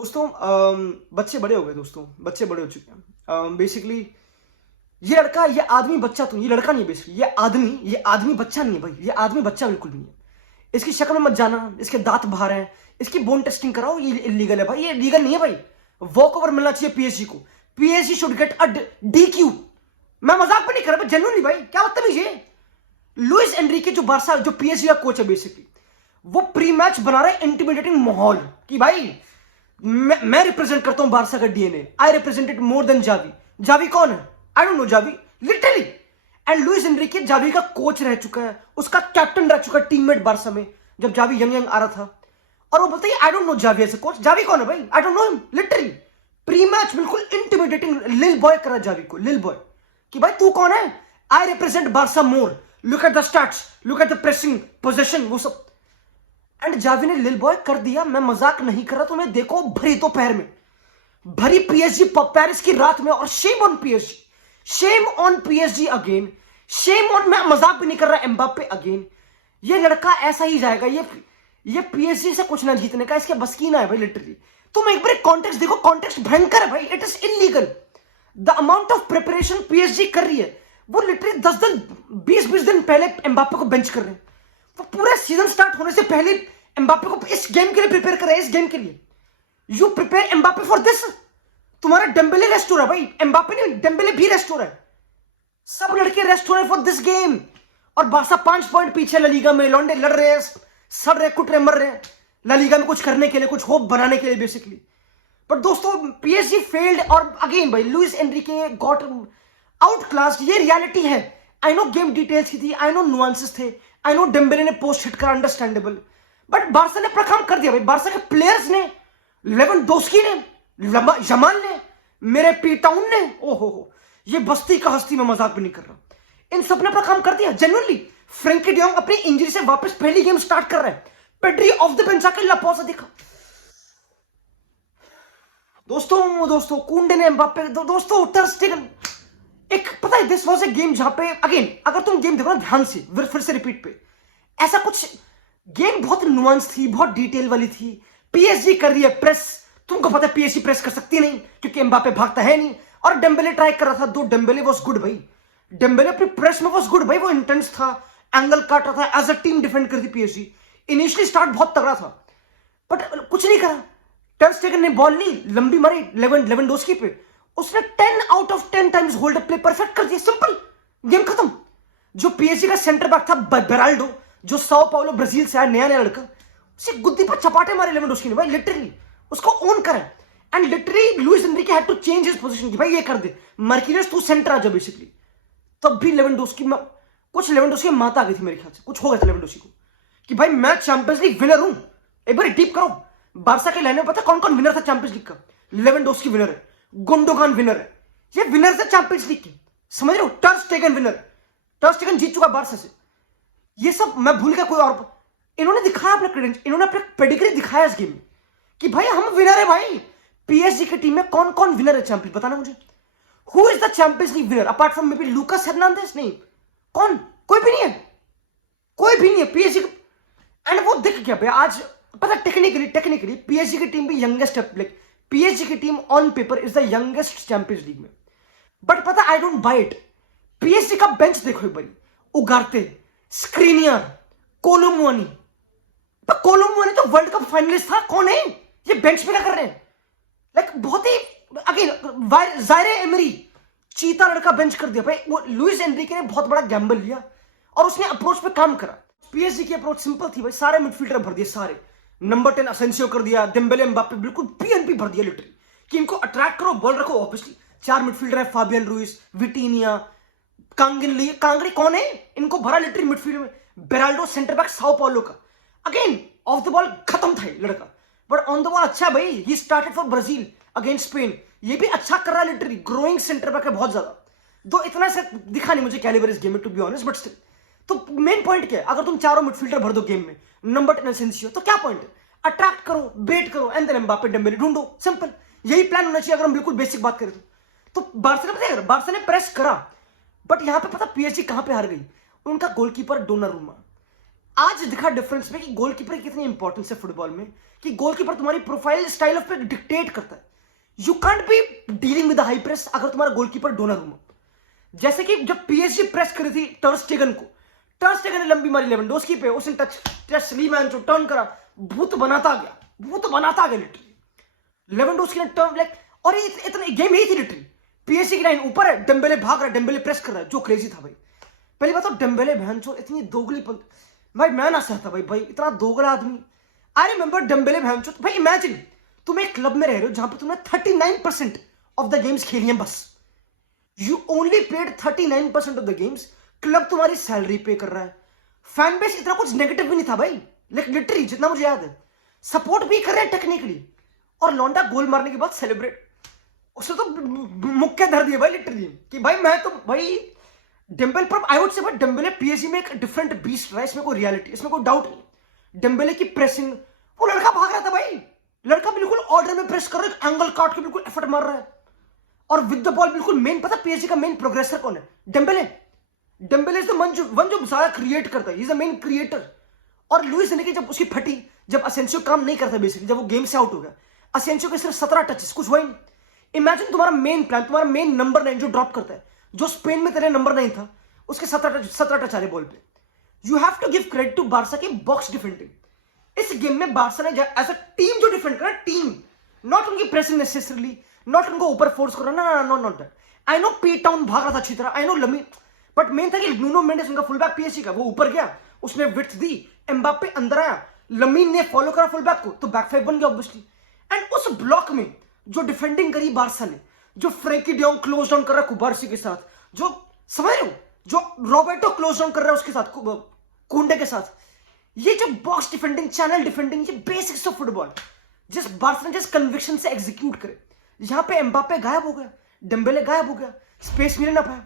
दोस्तों बच्चे बड़े हो गए। दोस्तों बच्चे बड़े हो चुके हैं। बेसिकली ये लड़का, ये आदमी बच्चा तो, ये लड़का नहीं है। बेसिकली ये आदमी बच्चा नहीं है भाई। ये आदमी बच्चा बिल्कुल नहीं है। इसकी शक्ल में मत जाना, इसके दांत बाहर हैं, इसकी बोन टेस्टिंग कराओ, ये इलीगल है भाई। ये लीगल नहीं है भाई। वॉक ओवर मिलना चाहिए पीएसजी को। PSG should get a DQ। मैं मजाक भी नहीं कर रहा, जेन्युइनली भाई। क्या बदतमीज है। लुइस एनरिके जो बारसा, जो पीएसजी का कोच है, बेसिकली वो प्री मैच बना रहा है इंटिमिडेटिंग माहौल कि भाई मैं रिप्रेजेंट करता हूं बारसा का DNA. I represented more than Xavi. Xavi कौन है? I don't know Xavi, literally. And Luis Enrique Xavi का कोच रह चुका है, उसका कैप्टन रह चुका है, टीममेट बारसा में, जब जावी यंग आ रहा था। और वो बोलते हैं आई don't know Xavi as a coach. Xavi कौन है भाई? आई don't know him, literally. Pre match बिल्कुल इंटिमिडेटिंग लिल बॉय करा जावी को, लिल बॉय, कि भाई तू कौन है? I represent Barça more, look at the stats, look at the pressing, position, वो सब। एंड जावी ने लिल बॉय कर दिया। मैं मजाक नहीं कर रहा। तुम्हें देखो भरी दोपहर में, भरी पीएसजी पेरिस की रात में, और shame on PSG, shame on PSG again, shame on, मैं मजाक भी नहीं कर रहा, एम्बाप्पे अगेन। ये लड़का ऐसा ही जाएगा। ये पीएसजी से कुछ ना जीतने का इसके बस की ना है भाई, लिटरली। तुम एक बार कॉन्टेक्स्ट देखो, कॉन्टेक्स्ट भयंकर है भाई। It is illegal. The amount of preparation PSG कर रही है, वो लिटरली 10 दिन, 20 दिन पहले एम्बाप्पे को बेंच कर रहे हैं। वो पूरा सीजन स्टार्ट होने से पहले एम्बाप्पे को इस गेम के लिए प्रिपेयर कर रहे हैं, इस गेम के लिए। You prepare Mbappe for this. तुम्हारा डेम्बेले रेस्ट हो रहा है भाई, एम्बाप्पे नहीं, डेम्बेले भी रेस्ट हो रहा है। सब लड़के रेस्ट हो रहे हैं फॉर दिस गेम। और बारसा 5 पॉइंट पीछे ला लीगा में, लौंडे लड़ रहे हैं, सड़ रहे, कुट रहे, मर रहे हैं ला लीगा में, कुछ करने के लिए, कुछ होप बनाने के लिए, बेसिकली। बट दोस्तों पीएसजी फेल्ड। और अगेन भाई Luis Enrique got out class. ये रियलिटी है। आई नो गेम डिटेल्स की थी, आई नो नुआंसेस थे, आई नो डेम्बेले ने पोस्ट हिट करा, अंडरस्टैंडेबल। बट बारसा ने अपना काम कर दिया भाई। बारसा के प्लेयर्स ने, लेवेंडोस्की ने, जमाल ने, मेरे पी टाउन ने, ओहो, ये बस्ती का हस्ती, में मजाक भी नहीं कर रहा, इन सब ने अपना काम कर दिया जेन्युइनली। फ्रैंकी डियोंग अपनी इंजरी से वापस पहली गेम स्टार्ट कर रहा है। पेड्री ऑफ द बेंच आके लपौसा देखा। दोस्तों कुंडे ने, एम्बाप्पे, दोस्तों टर स्टेगन। एक पता है, दिस वाज ए गेम जहां पे अगेन, अगर तुम गेम देखो ना ध्यान से, फिर से रिपीट पे, ऐसा कुछ गेम बहुत नुआंस थी, बहुत डिटेल वाली थी। पीएसजी कर रही है प्रेस, तुमको पता है पीएसजी प्रेस कर सकती नहीं, क्योंकि एम्बाप्पे भागता है नहीं। और डेम्बेले ट्राई कर रहा था, दो डेम्बेले वाज गुड भाई। डेम्बेले अपनी प्रेस में वाज गुड भाई, वो इंटेंस था, एंगल काट रहा था, एज अ टीम डिफेंड करती पीएसजी। इनिशियली स्टार्ट बहुत तगड़ा था, बट कुछ नहीं करा। टर स्टेगन ने बॉल ली, लंबी मारी लेवेंडोस्की पे, उसने 10 out of 10 times hold play perfect कर दिया, सिंपल, गेम खत्म। जो पीएसजी का सेंटर बैक था बेराल्डो, जो साओ पाउलो ब्राजील से आया, नया लड़का, उसे गुद्दी पर चपाटे मारे लेवेंडोस्की ने भाई, लिटरली उसको ओन करा। And literally Luis Enrique had to change his position कि भाई ये कर दे, मार्किनेज तू सेंटर आ जा, बेसिकली। तब भी लेवेंडोस्की में कुछ, लेवेंडोस्की मात आ गई थी मेरे ख्याल से, कुछ हो गया था लेवेंडोस्की को कि भाई मैं चैंपियंस लीग विनर हूं। एक बार डीप करो, बारसा के लाइन में पता कौन कौन विनर था चैंपियंस लीग का? लेवेंडोस्की विनर है, गुंडोगान विनर है, ये विनर थे चैंपियंस लीग के, समझ रहे हो? टर स्टेगन विनर है, टर स्टेगन जीत चुका बारसा से। ये सब मैं भूल गया, कोई और। इन्होंने दिखाया अपना क्रेडेंशियल, इन्होंने अपना पेडिग्री दिखाया इस गेम में कि भाई हम विनर है भाई। पीएसजी की टीम में कौन कौन विनर है चैंपियंस, बताना मुझे। Who is the champions league winner apart from may be Lucas Hernandez? नहीं, कौन? कोई भी नहीं है, कोई भी नहीं है पीएसजी। एंड वो दिख गया भाई आज, पता टेक्निकली पीएसजी की टीम भी यंगेस्ट है, लाइक पीएसजी की team on paper is the youngest champions league में। बट पता I don't buy it. PSG का बेंच देखो एक बारी, उगारते, स्क्रीनियर, कोलोमुआनी। कोलोमुआनी तो वर्ल्ड कप फाइनलिस्ट था, कौन है ये? बेंच पे क्या कर रहे हैं? लाइक बहुत ही अगेन जायरे एमरी, चीता लड़का बेंच कर दिया भाई। वो लुइस एनरिके ने बहुत बड़ा गैम्बल लिया और उसने अप्रोच पे काम करा। पीएसजी की अप्रोच सिंपल थी भाई, सारे मिडफील्डर भर दिए, सारे नंबर 10 असेंसियो कर दिया, डेम्बेले, एम्बाप्पे, बिल्कुल पीएनपी भर दिया लिटरली, कि इनको अट्रैक्ट करो, बॉल रखो। ऑब्वियसली 4 मिडफील्डर है, फाबियन रुइस, विटीनिया, कांगिनली, कांगड़ी कौन है, इनको भरा लिटरली मिडफील्ड में। बेराल्डो सेंटर बैक साओ पाउलो का, अगेन ऑफ द बॉल खत्म था लड़का, बट ऑन द बॉल अच्छा भाई। He started for Brazil against Spain, ये भी अच्छा कर रहा है लिटरली, ग्रोइंग सेंटर बैक है बहुत ज्यादा। दो इतना से दिखा नहीं मुझे कैलिबर इस गेम में, to be honest, but still. तो मेन पॉइंट क्या है? अगर तुम चारों मिडफील्डर भर दो गेम में, नंबर 10 असेंसियो, तो क्या पॉइंट है? अट्रैक्ट करो, बेट करो, एंड देन एम्बाप्पे, डेम्बेले ढूंढो, सिंपल। यही प्लान होना चाहिए अगर हम बिल्कुल बेसिक बात करें तो बारसा ने पता है, बारसा ने प्रेस करा, बट यहां पे पता पीएसजी कहां पे हार गई? उनका गोलकीपर डोनारुमा। आज दिखा डिफरेंस में कि गोलकीपर की कितनी इंपॉर्टेंस है फुटबॉल में, कि गोलकीपर तुम्हारी profile style of play dictate करता है। You can't be dealing with high press अगर तुम्हारा गोलकीपर डोनारुमा। जैसे कि जब पीएसजी प्रेस करी थी टर स्टेगन को, टर स्टेगन ने लंबी मारी लेवेंडोस्की पे, उसने टच लीमैन जो टर्न करा, भूत बनाता गया लिटरली। लेवेंडोस्की ने टर्न लाइक, और ये इतना गेम यही थी लिटरली। पीएसजी की लाइन ऊपर है, डेम्बेले भाग रहा है, डेम्बेले प्रेस कर रहा है, जो क्रेजी था भाई। पहली बात तो डेम्बेले भैंचो इतनी दोगली भाई मैं ना सहता भाई इतना दोगला आदमी। आई रिमेंबर डेम्बेले भैंचो। भाई इमेजिन तुम एक क्लब में रह रहे हो जहां पे तुमने 39% ऑफ द गेम्स खेली हैं बस। You only paid 39% of the games. Club तुम्हारी सैलरी पे कर रहा है, फैन बेस इतना कुछ नेगेटिव भी नहीं था भाई, लेकिन लिटरली जितना मुझे याद है सपोर्ट भी कर रहे हैं टेक्निकली। और लौंडा गोल मारने के बाद सेलिब्रेट, उसने तो मुक्के धर दिए भाई लिटरली कि भाई मैं तो भाई डेम्बेले पर आई वुड से भाई डेम्बेले पीएसजी में एक डिफरेंट बीस्ट रहा है, इसमें कोई रियलिटी, इसमें कोई डाउट नहीं। डेम्बेले की प्रेसिंग, वो लड़का भाग रहा था भाई, लड़का बिल्कुल ऑर्डर में प्रेस कर रहा है, एंगल काट के बिल्कुल एफर्ट मार रहा है और विद द बॉल बिल्कुल मेन। पता पीएसजी का मेन प्रोग्रेसर कौन है? Dembélé. Dembélé is the one जो ज्यादा क्रिएट करता है, he is the main creator. और लुइस एनरिके जब उसकी फटी, जब असेंसियो काम नहीं करता बेसिकली, जब वो गेम से आउट हो गया, असेंसियो के सिर्फ 17 टचेस, कुछ हुआ ही नहीं। इमेजिन तुम्हारा मेन प्लान, तुम्हारा मेन नंबर 9 जो ड्रॉप करता है, जो स्पेन में तेरे नंबर 9 था, उसके 17 टच आ रहे बॉल पे। You have to give credit to Barca की बॉक्स डिफेंडिंग। इस गेम में बार्सा ने एज अ टीम जो डिफेंड करा, टीम, नॉट उनकी प्रेसिंग नेसेसरली, नॉट उनको ऊपर फोर्स करो, ना नॉट दैट। आई नो पी टाउन भाग रहा था अच्छी तरह, आई नो लमी, बट मेन था कि न्यूनो मेंडेस उनका फुल बैक पीएसजी का, वो ऊपर गया, उसने विड्थ दी, एम्बाप्पे अंदर आया, लमीन ने फॉलो करा फुल बैक को, तो बैक फाइव बन गया ऑब्वियसली। एंड उस ब्लॉक में जो डिफेंडिंग करी बार्सा ने, जो फ्रैंकी डियोंग क्लोज डाउन कर रहा है कुबार्सी के साथ, जो समझ रहे हो, जो रॉबर्टो क्लोज डाउन कर रहा है उसके साथ, कुंडे के साथ, ये जो बॉक्स डिफेंडिंग, चैनल डिफेंडिंग, ये बेसिक्स ऑफ फुटबॉल जिस बार्सा ने जिस कन्विक्शन से एग्जीक्यूट करे। यहां पे एम्बाप्पे गायब हो गया, डेम्बेले गायब हो गया, स्पेस मिल ना पाया,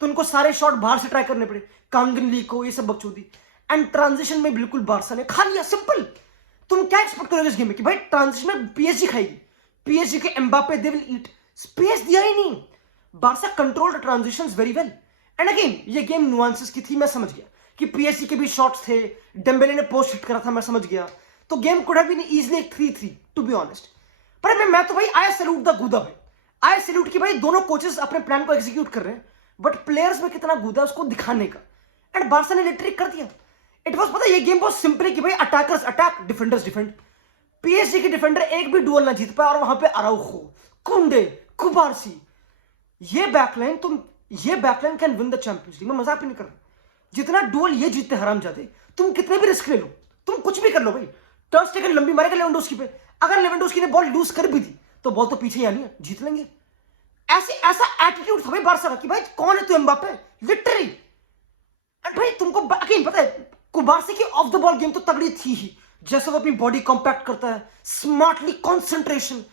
तो उनको सारे शॉट बाहर से ट्राई करने पड़े, कांगन ली को, ये सब बकचोदी। एंड ट्रांजिशन में बिल्कुल बार्सा ने खा लिया, सिंपल। तुम क्या एक्सपेक्ट करोगे इस गेम में कि भाई ट्रांजिशन में पीएसजी खाएगी, पीएसजी के Mbappe they will eat, space दिया ही नहीं। Barca controlled transitions very well. And again ये गेम नुआंसेस की थी, मैं समझ गया कि पीएसजी के भी शॉट्स थे, डेम्बेले ने पोस्ट हिट करा था, मैं समझ गया, तो game could have been easily 3-3 to be honest. पर मैं तो भाई आई सैल्यूट द गूदा भाई, आई सैल्यूट कि भाई दोनों कोचेस अपने प्लान को एग्जीक्यूट कर रहे हैं, बट प्लेयर्स में कितना गूदा उसको दिखाने का। एंड बार्सा ने लिटरली कर दिया। इट वाज, पता ये गेम बहुत सिंपल है कि भाई attackers attack, defenders defend. PSG के डिफेंडर एक भी डुअल ना जीत पाया, और वहां पे अराउखो, कुंडे, कुबार्सी, ये backline can win the champions league. मैं मजाक भी नहीं कर रहा, जितना डुअल ये जीतते हरामजादे, तुम कितने भी रिस्क ले लो, तुम कुछ भी कर लो भाई। टर स्टेगन लंबी मारेगा लेवेंडोस्की पे, अगर लेवेंडोस्की ने बॉल लूज कर भी दी तो बॉल तो पीछे ही आनी है, जीत लेंगे। ऐसा एटीट्यूड था भाई बार्सा का कि भाई कौन है तू एम्बाप्पे, लिटरली। एंड भाई तुमको अगेन पता है कुबार्सी की ऑफ द बॉल गेम तो तगड़ी थी ही, जैसे वो अपनी बॉडी कॉम्पैक्ट करता है स्मार्टली, कंसंट्रेशन,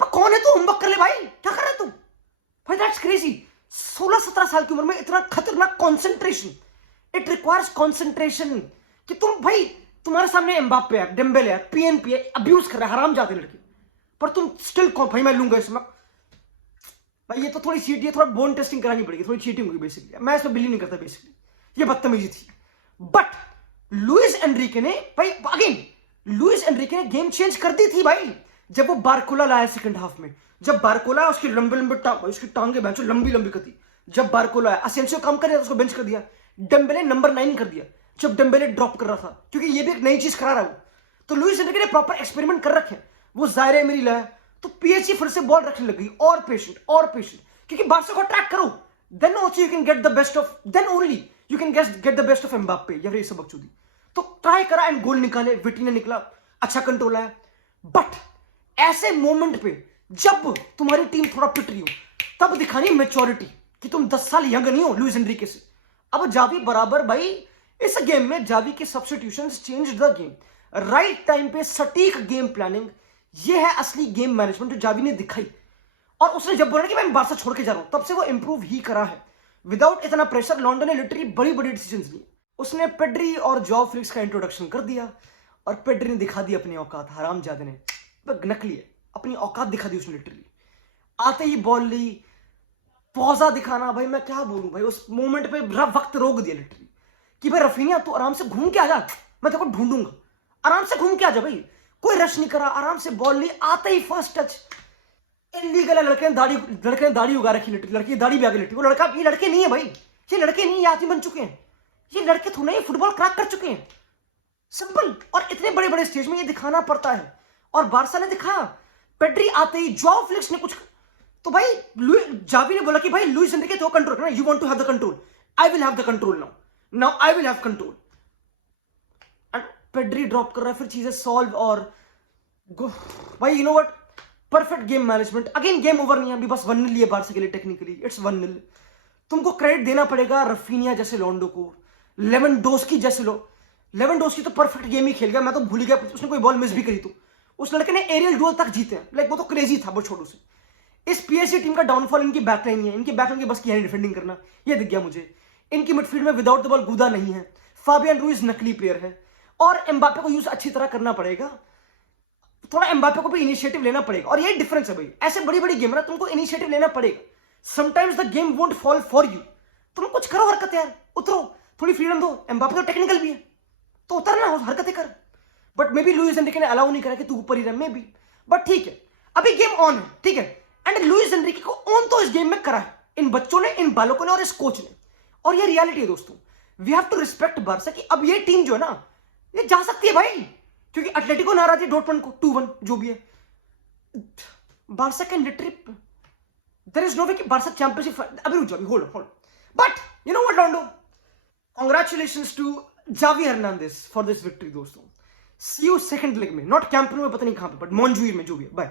कौन है तू, होमवर्क कर ले भाई, क्या कर रहा है तू भाई, दैट्स क्रेजी। 16-17 साल की उम्र में इतना खतरनाक कंसंट्रेशन, इट रिक्वायर्स कंसंट्रेशन कि तुम भाई, तुम्हारे सामने एम्बाप्पे है, डेम्बेले है, पीएनपी है, अब्यूज कर रहा है हरामजादे लड़के, पर तुम स्टिल कौन भाई, मैं लूंगा इसमें भाई। ये तो थोड़ी चीटिंग है, थोड़ा बोन टेस्टिंग करानी पड़ेगी, थोड़ी चीटिंग होगी बेसिकली, मैं इसमें बिलीव नहीं करता बेसिकली, ये बदतमीजी थी। बट लुइस एनरिके ने भाई, अगेन लुइस एनरिके ने गेम चेंज कर दी थी भाई, जब वो बारकोला लाया सेकंड हाफ में। जब बारकोला उसकी लंबे लंबे उसकी टांगे बेंचो लंबी लंबी करती, जब बारकोला आया, असेंसियो कम कर रहा था, उसको बेंच कर दिया, डेम्बेले नंबर 9 कर दिया, जब डेम्बेले ड्रॉप कर रहा था, क्योंकि ये भी एक नई चीज करा रहा है वो। तो लुइस एनरिके ने प्रॉपर एक्सपेरिमेंट कर रखे, वो जायरे एमरी लाया, तो पीएसजी फिर से बॉल रखने लग गई, और पेशेंट, क्योंकि बार्सा को अट्रैक करो, then also you can get the best of, then only you can get the best of Mbappe या फिर ये सब बकचोदी। तो ट्राई करा एंड गोल निकाले, विटी ने निकला, अच्छा कंट्रोल आया। बट ऐसे मोमेंट पे जब तुम्हारी टीम थोड़ा पिट रही हो, तब दिखानी मैच्योरिटी कि तुम 10 साल यंग नहीं हो लुइस एनरिके से। अब जावी बराबर भाई, इस गेम में जावी के substitutions change the game, right time पे सटीक गेम प्लानिंग, ये है असली गेम मैनेजमेंट जो जावी ने दिखाई। और उसने जब बोला कि मैं बार्सा छोड़ के जा रहा हूं, तब से वो इंप्रूव ही करा है विदाउट इतना प्रेशर। लॉन्डन ने लिटरली बड़ी बड़ी डिसीजंस लिए, उसने पेड्री और जॉ फ्लिक्स का इंट्रोडक्शन कर दिया, और पेड्री ने दिखा दी अपनी औकात, हरामजादे ने, नकली है, अपनी औकात दिखा दी उसने लिटरली। आते ही बॉल ली, पौजा दिखाना, भाई मैं क्या बोलूं भाई, उस मोमेंट पे वक्त रोक दिया लिटरली कि भाई रफीनिया तू आराम से घूम के आ जा, मैं तेरे को ढूंढूंगा, आराम से घूम के आ जा भाई, कोई रश नहीं करा, आराम से बॉल ली, आते ही फर्स्ट टच। इलीगल है, लड़के ने दाढ़ी उगा रखी, लड़की की दाढ़ी भी आगे लिटी, वो लड़का, ये लड़के नहीं है भाई, ये लड़के नहीं, ये आदमी बन चुके हैं, ये लड़के थोड़े ही फुटबॉल क्रैक कर चुके हैं, सिंपल। और इतने बड़े बड़े स्टेज में ये दिखाना पड़ता है, और बारसा ने दिखाया। पेड्री आते ही, जोआओ फ्लिक्स ने कुछ, तो भाई जावी ने बोला कि भाई लुइस एनरिके तो कंट्रोल करना, you want to have the control, I will have the control now I will have control, and Pedri drop कर रहा है, फिर चीजें सॉल्व, और भाई you know what, perfect game management. Again game over नहीं है, अभी बस 1-0 लिए बारसा के लिए, टेक्निकली इट्स 1-0। तुमको क्रेडिट देना पड़ेगा रफीनिया जैसे लॉन्डो को, लेवेंडोस्की जैसे लेवेंडोस्की तो परफेक्ट गेम ही खेल गया, मैं तो भूल गया उसने कोई बॉल मिस भी करी तो। उस लड़के ने एरियल डुअल तक जीते हैं, लाइक वो तो क्रेजी था वो छोटू से। इस पीएसजी टीम का डाउनफॉल इनकी बैकलाइन है, इनकी बैकलाइन की बस की है डिफेंडिंग करना, ये दिख गया मुझे। इनकी मिडफील्ड में विदाउट द बॉल गुदा नहीं है, फाबियन रूइज नकली प्लेयर है, और एम्बापे को यूज अच्छी तरह करना पड़ेगा, थोड़ा एम्बापे को भी इनिशिएटिव लेना पड़ेगा, और यही डिफरेंस है भाई, ऐसे बड़ी बड़ी गेम ना तुमको इनिशिएटिव लेना पड़ेगा। Sometimes the game won't fall for you, तुम कुछ करो, हरकत यार, उतरो, थोड़ी फ्रीडम दो, एम्बापे तो टेक्निकल भी है तो उतरना हो, हरकतें कर, but may be Luis Enrique ने अलाउ नहीं करा कि तू ऊपर ही रह, मे बी, बट ठीक है, अभी गेम ऑन है, ठीक है, एंड लुइस एनरिके को ऑन तो इस गेम में करा है इन बच्चों ने, इन बालकों ने, और इस कोच ने, और ये रियलिटी है दोस्तों। We have to respect Barca कि अब ये टीम जो है ना, ये जा सकती है भाई, क्योंकि एटलेटिको ना रहा थी डॉर्टमंड को 2-1 जो भी है, Barca can literally, there is no way कि बारसा चैंपियनशिप, अभी रुक जाओ, hold, but you know what Lando, congratulations to Xavi Hernandez for this victory दोस्तों। सी यू सेकंड लेग में, नॉट कैंप में, पता नहीं कहां पे, बट मॉन्जुइर में, जो भी है, बाय।